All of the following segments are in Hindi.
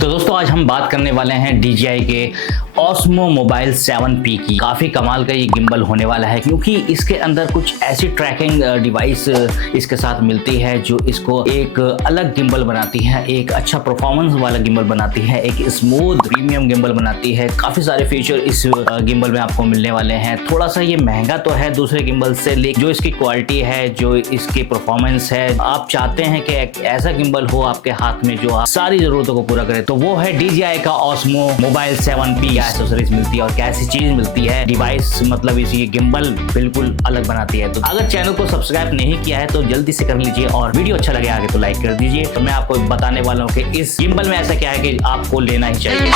तो दोस्तों आज हम बात करने वाले हैं DJI के Osmo Mobile 7P की। काफ़ी कमाल का ये गिम्बल होने वाला है क्योंकि इसके अंदर कुछ ऐसी ट्रैकिंग डिवाइस इसके साथ मिलती है जो इसको एक अलग गिम्बल बनाती है, एक अच्छा परफॉर्मेंस वाला गिम्बल बनाती है, एक स्मूथ प्रीमियम गिम्बल बनाती है। काफ़ी सारे फीचर इस गिम्बल में आपको मिलने वाले हैं। थोड़ा सा ये महंगा तो है दूसरे गिम्बल से, लेकिन जो इसकी क्वालिटी है, जो इसकी परफॉर्मेंस है, आप चाहते हैं कि एक ऐसा गिम्बल हो आपके हाथ में जो सारी ज़रूरतों को पूरा करे, तो वो है DJI का Osmo Mobile 7P। क्या एक्सेसरीज मिलती है और कैसी चीज मिलती है, डिवाइस मतलब इसी गिम्बल बिल्कुल अलग बनाती है। तो अगर चैनल को सब्सक्राइब नहीं किया है तो जल्दी से कर लीजिए और वीडियो अच्छा लगे आगे तो लाइक कर दीजिए। तो मैं आपको बताने वाला हूँ कि इस गिम्बल में ऐसा क्या है कि आपको लेना ही चाहिए।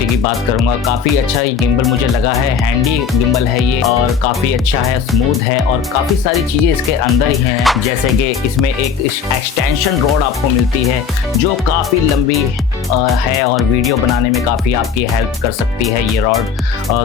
की बात करूंगा, काफी अच्छा ये गिम्बल मुझे लगा है। हैंडी गिम्बल है ये और काफी अच्छा है, स्मूथ है और काफी सारी चीजें इसके अंदर ही हैं। जैसे कि इसमें एक एक्सटेंशन रॉड आपको मिलती है जो काफी लंबी है और वीडियो बनाने में काफी आपकी हेल्प कर सकती है। ये रॉड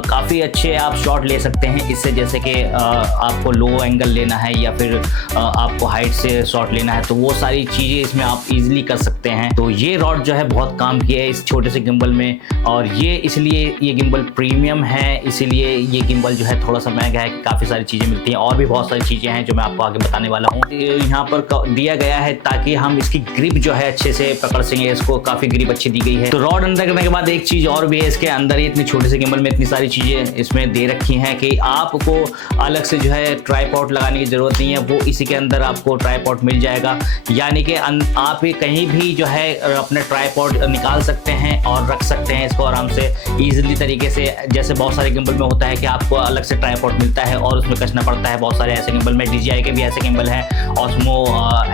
काफी अच्छे आप शॉट ले सकते हैं इससे, जैसे कि आपको लो एंगल लेना है या फिर आपको हाइट से शॉट लेना है, तो वो सारी चीजें इसमें आप इजीली कर सकते हैं। तो ये रॉड जो है बहुत काम किया है इस छोटे से गिम्बल में, और ये इसलिए ये गिम्बल प्रीमियम है, इसीलिए ये गिम्बल जो है थोड़ा सा महंगा है। काफ़ी सारी चीज़ें मिलती हैं और भी बहुत सारी चीज़ें हैं जो मैं आपको आगे बताने वाला हूँ। यहाँ पर दिया गया है ताकि हम इसकी ग्रिप जो है अच्छे से पकड़ सकें, इसको काफ़ी ग्रिप अच्छी दी गई है। तो रॉड अंदर करने के बाद एक चीज़ और भी है, इसके अंदर ही इतनी छोटे से गिम्बल में इतनी सारी चीज़ें इसमें दे रखी हैं कि आपको अलग से जो है ट्राइपॉड लगाने की ज़रूरत नहीं है, वो इसी के अंदर आपको ट्राइपॉड मिल जाएगा। यानी कि आप कहीं भी जो है अपने ट्राइपॉड निकाल सकते हैं और रख सकते हैं इसको आराम से इजीली तरीके से। जैसे बहुत सारे गिम्बल में होता है कि आपको अलग से ट्राइपॉड मिलता है और उसमें कसना पड़ता है। बहुत सारे ऐसे गिम्बल में DJI के भी ऐसे गिम्बल है। Osmo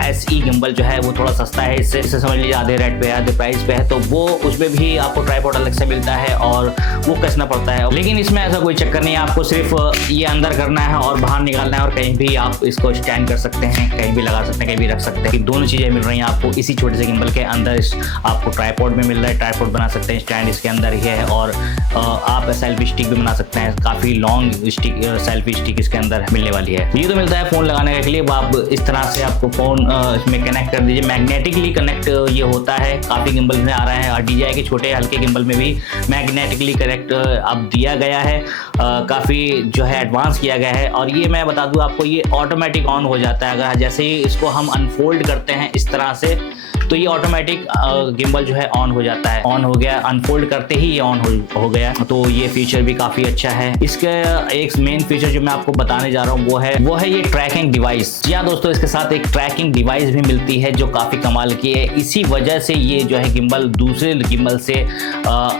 SE गिम्बल जो है वो थोड़ा सस्ता है, इससे समझ लीजिए आधे रेट पे है, आधे प्राइस पे है, तो वो उसमें भी आपको ट्राइपॉड अलग से मिलता है और वो कसना पड़ता है। लेकिन इसमें ऐसा कोई चक्कर नहीं है, आपको सिर्फ ये अंदर करना है और बाहर निकालना है और कहीं भी आप इसको स्टैंड कर सकते हैं, कहीं भी लगा सकते हैं, कहीं भी रख सकते हैं। दोनों चीज़ें मिल रही हैं आपको इसी छोटे से गिम्बल के अंदर। आपको ट्राइपॉड में मिल रहा है, ट्राइपॉड बना सकते हैं, स्टैंड इसके अंदर ही है, और आप सेल्फी स्टिक भी बना सकते हैं। काफ़ी लॉन्ग स्टिक सेल्फी स्टिक इसके अंदर मिलने वाली है। ये तो मिलता है फ़ोन लगाने के लिए, आप इस तरह से आपको फ़ोन इसमें कनेक्ट कर दीजिए। मैग्नेटिकली कनेक्ट ये होता है, काफ़ी गिम्बल में आ रहा है और DJI के छोटे हल्के गिम्बल में भी मैग्नेटिकली कनेक्ट अब दिया गया है। काफ़ी जो है एडवांस किया गया है। और ये मैं बता दूँ आपको, ये ऑटोमेटिक ऑन हो जाता है। अगर जैसे ही इसको हम अनफोल्ड करते हैं इस तरह से, तो ये ऑटोमेटिक गिम्बल जो है ऑन हो जाता है। ऑन हो गया, अनफोल्ड करते ही ये ऑन हो गया। तो ये फीचर भी काफ़ी अच्छा है। इसका एक मेन फीचर जो मैं आपको बताने जा रहा हूँ वो है ये ट्रैकिंग डिवाइस। जी हाँ दोस्तों, इसके साथ एक ट्रैकिंग डिवाइस भी मिलती है जो काफ़ी कमाल की है। इसी वजह से ये जो है गिम्बल दूसरे गिम्बल से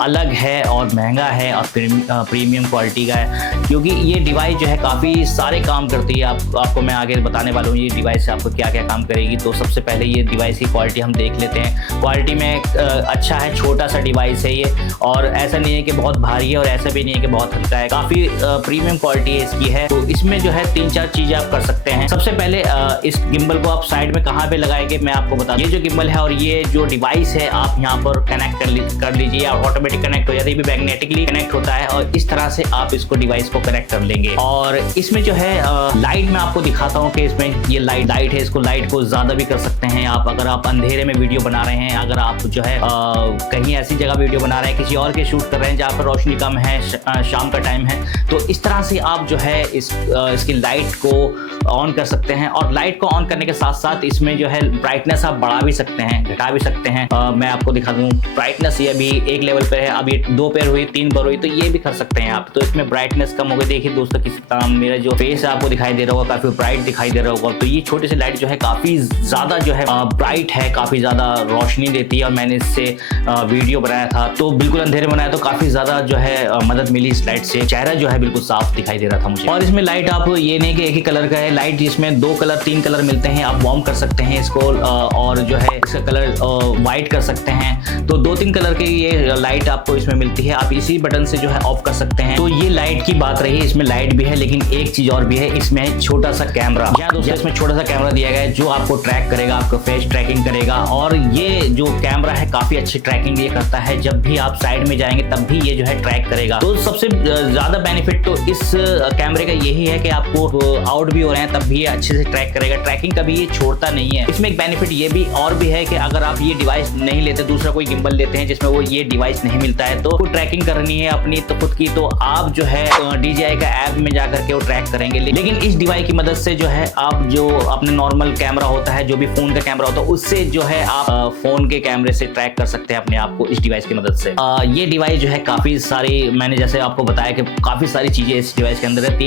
अलग है और महंगा है और प्रीमियम क्वालिटी का है, क्योंकि ये डिवाइस जो है काफ़ी सारे काम करती है। आपको मैं आगे बताने वाला हूँ ये डिवाइस आपको क्या क्या काम करेगी। तो सबसे पहले ये डिवाइस की क्वालिटी हम देख लेते हैं। क्वालिटी में अच्छा है, छोटा सा डिवाइस है ये, और ऐसा नहीं है कि बहुत भारी है और ऐसा भी नहीं है कि बहुत हल्का है। काफ़ी प्रीमियम क्वालिटी इसकी है। तो इसमें जो है 3-4 चीज़ें आप कर सकते हैं। सबसे पहले इस गिम्बल को आप साइड में कहाँ पे लगाएंगे मैं आपको बता दूं। ये जो गिम्बल है और ये जो डिवाइस है आप यहाँ पर कनेक्ट कर लीजिए, या ऑटोमेटिक कनेक्ट हो जाता है, ये भी मैग्नेटिकली कनेक्ट होता है और इस तरह से आप इसको डिवाइस को कनेक्ट कर लेंगे। और इसमें जो है लाइट मैं आपको दिखाता हूँ कि इसमें ये लाइट है, इसको लाइट को ज़्यादा भी कर सकते हैं आप। अगर आप अंधेरे में वीडियो बना रहे हैं, अगर आप जो है कहीं ऐसी जगह वीडियो बना रहे हैं, किसी और के शूट कर रहे हैं जहाँ पर रोशनी कम है, शाम का टाइम है, तो इस तरह से आप जो है इसकी लाइट को ऑन कर सकते हैं। और लाइट को ऑन करने के साथ साथ इसमें जो है ब्राइटनेस आप बढ़ा भी सकते हैं, घटा भी सकते हैं। मैं आपको दिखा दूँ, ब्राइटनेस ये अभी एक लेवल पर है, अब ये 2 पर हुई, 3 पर हुई, तो ये भी कर सकते हैं आप। तो इसमें ब्राइटनेस कम हो गई। देखिए दोस्तों, किस तरह मेरा जो फेस है आपको दिखाई दे रहा होगा, काफ़ी ब्राइट दिखाई दे रहा होगा। तो ये छोटी सी लाइट जो है काफ़ी ज़्यादा जो है ब्राइट है, काफ़ी ज़्यादा रोशनी देती है। और मैंने इससे वीडियो बनाया था तो बिल्कुल अंधेरे बनाया, तो काफ़ी ज़्यादा जो है मदद मिली इस लाइट से। चेहरा जो है बिल्कुल साफ दिखाई दे रहा था मुझे। और इसमें लाइट आप ये नहीं कि एक ही कलर का है, लाइट जिसमें 2 कलर 3 कलर मिलते हैं, आप वार्म कर सकते हैं इसको, और जो है इसका कलर वाइट कर सकते हैं। तो 2-3 कलर की ये लाइट आपको इसमें मिलती है, आप इसी बटन से जो है ऑफ कर सकते हैं। तो ये लाइट की बात रही, इसमें लाइट भी है, लेकिन एक चीज़ और भी है, इसमें छोटा सा कैमरा। यहाँ दोस्तों इसमें छोटा सा कैमरा दिया गया है जो आपको ट्रैक करेगा, आपको फेस ट्रैकिंग करेगा, और ये जो कैमरा है काफी अच्छी ट्रैकिंग ये करता है। जब भी आप साइड में जाएंगे तब भी ये जो है ट्रैक करेगा। तो सबसे ज्यादा बेनिफिट तो इस कैमरे का यही है कि आपको आउट भी हो रहे हैं तब भी ये अच्छे से ट्रैक करेगा, ट्रैकिंग कभी ये छोड़ता नहीं है। इसमें एक बेनिफिट ये भी और भी है कि अगर आप ये डिवाइस नहीं लेते, दूसरा कोई गिम्बल लेते हैं जिसमें वो ये डिवाइस नहीं मिलता है, तो ट्रैकिंग करनी है अपनी तो खुद की, तो आप जो है DJI का ऐप में जाकर के वो ट्रैक करेंगे। लेकिन इस डिवाइस की मदद से जो है आप जो अपने नॉर्मल कैमरा होता है, जो भी फोन का कैमरा होता है, उससे जो है आप फोन के कैमरे से ट्रैक कर सकते हैं अपने आप को इस डिवाइस की मदद से। ये डिवाइस जो है काफी सारी, मैंने जैसे आपको बताया कि काफी सारी चीजें इस डिवाइस के अंदर है।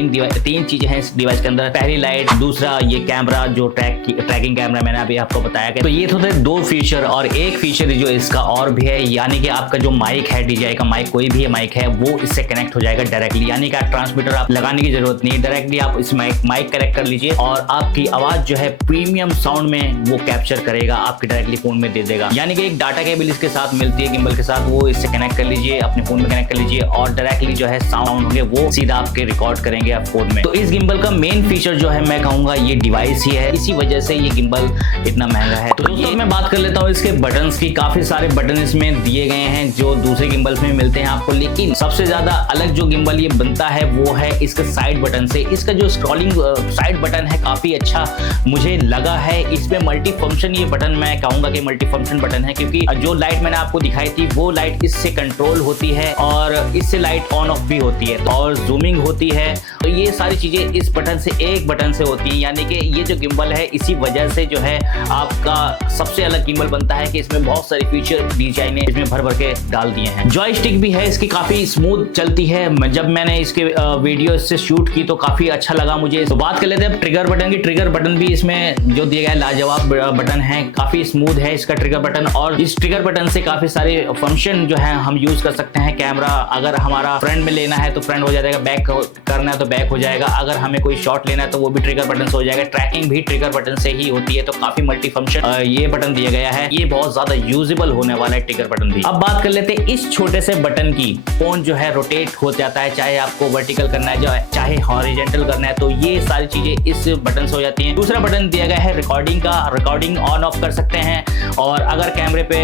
तीन चीजें हैं इस डिवाइस के अंदर, पहली लाइट, दूसरा ये कैमरा जो ट्रैकिंग कैमरा मैंने अभी आपको बताया कि तो ये तो थे 2 फीचर। और एक फीचर जो इसका और भी है, यानी कि आपका जो माइक है, DJI का माइक, कोई भी माइक है, वो इससे कनेक्ट हो जाएगा डायरेक्टली। यानी कि ट्रांसमीटर आप लगाने की जरूरत नहीं है, डायरेक्टली आप इस माइक कनेक्ट कर लीजिए और आपकी आवाज जो है प्रीमियम साउंड में वो कैप्चर करेगा, आपके डायरेक्टली फोन में दे देगा। यानी कि एक डाटा केबल इसके साथ मिलती है गिम्बल के साथ, वो इससे कनेक्ट कर लीजिए, अपने फोन में कनेक्ट कर लीजिए और डायरेक्टली जो है साउंड होंगे वो सीधा आपके रिकॉर्ड करेंगे आप फोन में। तो इस गिम्बल का मेन फीचर जो है मैं कहूंगा ये डिवाइस ही है, इसी वजह से ये गिम्बल इतना महंगा है। तो दोस्तों मैं बात कर लेता हूँ इसके बटन्स की। काफी सारे बटन इसमें दिए गए हैं जो दूसरे गिम्बल्स में मिलते हैं आपको, लेकिन सबसे ज्यादा अलग जो गिम्बल ये बनता है वो है इसका साइड बटन से। इसका जो स्क्रॉलिंग साइड बटन है काफी अच्छा मुझे लगा है। इसमें मल्टी फंक्शन ये बटन, मैं कहूंगा कि मल्टी फंक्शन बटन है, क्योंकि जो लाइट मैंने आपको दिखाई थी वो लाइट इससे कंट्रोल होती है और इससे लाइट ऑन ऑफ भी होती है और जूमिंग होती है। तो ये सारी चीजें इस बटन से, एक बटन से होती है। यानी कि ये जो गिम्बल है इसी वजह से जो है आपका सबसे अलग गिम्बल बनता है कि इसमें बहुत सारे फीचर DJI ने इसमें भर भर के डाल दिए हैं। जॉयस्टिक भी है इसकी, काफी स्मूथ चलती है। जब मैंने इसके वीडियो इससे शूट की तो काफी अच्छा लगा मुझे। तो बात कर लेते हैं ट्रिगर बटन की। ट्रिगर बटन भी इसमें जो दिया गया है लाजवाब बटन है, काफी स्मूथ है इसका ट्रिगर बटन और इस ट्रिगर बटन से काफी सारे फंक्शन जो है हम यूज कर सकते हैं। कैमरा अगर हमारा फ्रंट में लेना है तो फ्रंट हो जाएगा, बैक करना है तो बैक हो जाएगा, अगर हमें कोई शॉट लेना है तो वो भी ट्रिगर बटन से हो जाएगा। ट्रैकिंग भी ट्रिगर बटन से ही होती है। तो काफी मल्टी फंक्शन ये बटन दिया गया है, ये बहुत ज्यादा यूजेबल होने वाला है ट्रिगर बटन भी। अब बात कर लेते हैं इस छोटे से बटन की। फोन जो है रोटेट हो जाता है, चाहे आपको वर्टिकल करना है चाहे हॉरिजॉन्टल करना है, तो ये सारी चीजें इस बटन से हो जाती हैं। दूसरा बटन दिया गया है रिकॉर्डिंग का, रिकॉर्डिंग ऑन ऑफ कर सकते हैं और अगर कैमरे पे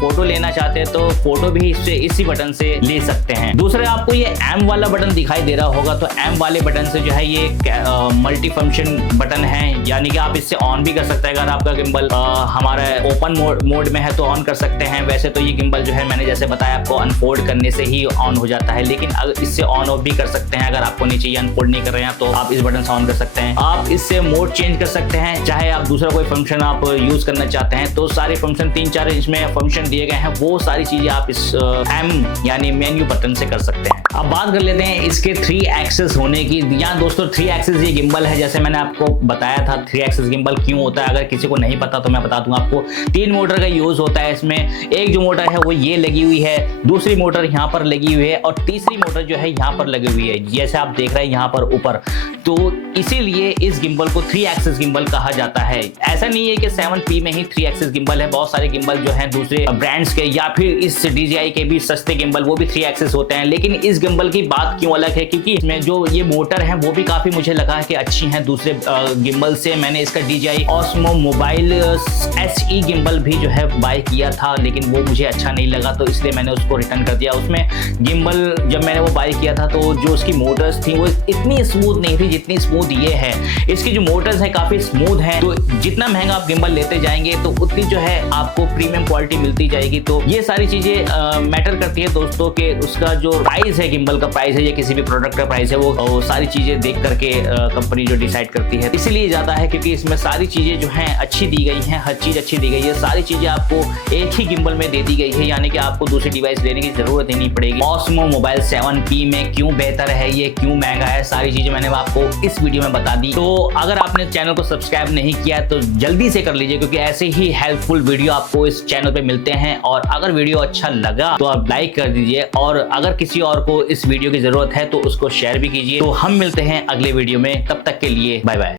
फोटो लेना चाहते हैं तो फोटो भी इससे इसी बटन से ले सकते हैं। दूसरा आपको ये M वाला बटन दिखाई दे रहा होगा, तो M वाले बटन से जो है ये मल्टी फंक्शन बटन है, यानी कि आप इससे ऑन भी कर सकते हैं। अगर आपका गिम्बल हमारा ओपन मोड में है तो ऑन कर सकते हैं। वैसे तो ये गिम्बल जो है मैंने जैसे बताया आपको अनफोल्ड करने से ही ऑन हो जाता है, लेकिन अगर इससे ऑन ऑफ भी कर सकते हैं। अगर आपको नीचे अनफोल्ड नहीं कर रहे हैं तो आप इस बटन से ऑन कर सकते हैं। आप इससे मोड चेंज कर सकते हैं, चाहे आप दूसरा कोई फंक्शन आप यूज करना चाहते हैं तो सारे फंक्शन 3-4 इसमें फंक्शन दिए गए हैं, वो सारी चीजें आप इस M यानी मेन्यू बटन से कर सकते हैं। अब बात कर लेते हैं इसके 3 एक्सेस होने की। यहाँ दोस्तों 3 एक्सेस ये गिम्बल है, जैसे मैंने आपको बताया था 3 एक्सेस गिम्बल क्यों होता है। अगर किसी को नहीं पता तो मैं बता दूंगा आपको। 3 मोटर का यूज होता है इसमें। एक जो मोटर है वो ये लगी हुई है, दूसरी मोटर यहाँ पर लगी हुई है और तीसरी मोटर जो है यहाँ पर लगी हुई है, जैसे आप देख रहे हैं यहाँ पर ऊपर। तो इसीलिए इस गिम्बल को 3 एक्सेस गिम्बल कहा जाता है। ऐसा नहीं है कि 7P में ही 3 एक्सेस गिम्बल है, बहुत सारे गिम्बल जो हैं दूसरे ब्रांड्स के या फिर इस DJI के भी सस्ते गिम्बल वो भी 3 एक्सेस होते हैं। लेकिन इस गिम्बल की बात क्यों अलग है, क्योंकि इसमें जो ये मोटर है वो भी काफी मुझे लगा कि अच्छी है दूसरे गिम्बल से। मैंने इसका DJI Osmo Mobile SE gimbal भी जो है बाय किया था, लेकिन वो मुझे अच्छा नहीं लगा तो इसलिए मैंने उसको रिटर्न कर दिया। उसमें गिम्बल जब मैंने वो बाय किया था तो जो उसकी मोटर्स थी वो इतनी स्मूथ नहीं थी जितनी स्मूथ ये है। इसकी जो मोटर्स है काफी स्मूथ है। तो जितना महंगा आप गिम्बल लेते जाएंगे तो उतनी जो है आपको प्रीमियम क्वालिटी मिलती जाएगी। तो ये सारी चीजें मैटर करती है दोस्तों के उसका जो प्राइस है, गिम्बल का प्राइस है या किसी भी प्रोडक्ट का प्राइस है, वो सारी चीजें देख करके कंपनी जो डिसाइड करती है। इसीलिए जाता है क्योंकि इसमें सारी चीजें जो हैं अच्छी दी गई हैं, हर चीज अच्छी दी गई है। सारी चीजें आपको एक ही गिम्बल में दे दी गई है, यानी कि आपको दूसरी डिवाइस लेने की जरूरत ही नहीं पड़ेगी। Osmo Mobile 7P में क्यों बेहतर है, ये क्यों महंगा है, सारी चीजें मैंने आपको इस वीडियो में बता दी। तो अगर आपने चैनल को सब्सक्राइब नहीं किया तो जल्दी से कर लीजिए, क्योंकि ऐसे ही हेल्पफुल वीडियो आपको इस चैनल पे मिलते हैं। और अगर वीडियो अच्छा लगा तो आप लाइक कर दीजिए, और अगर किसी और को इस वीडियो की जरूरत है तो उसको शेयर भी कीजिए। तो हम मिलते हैं अगले वीडियो में, तब तक के लिए बाय बाय।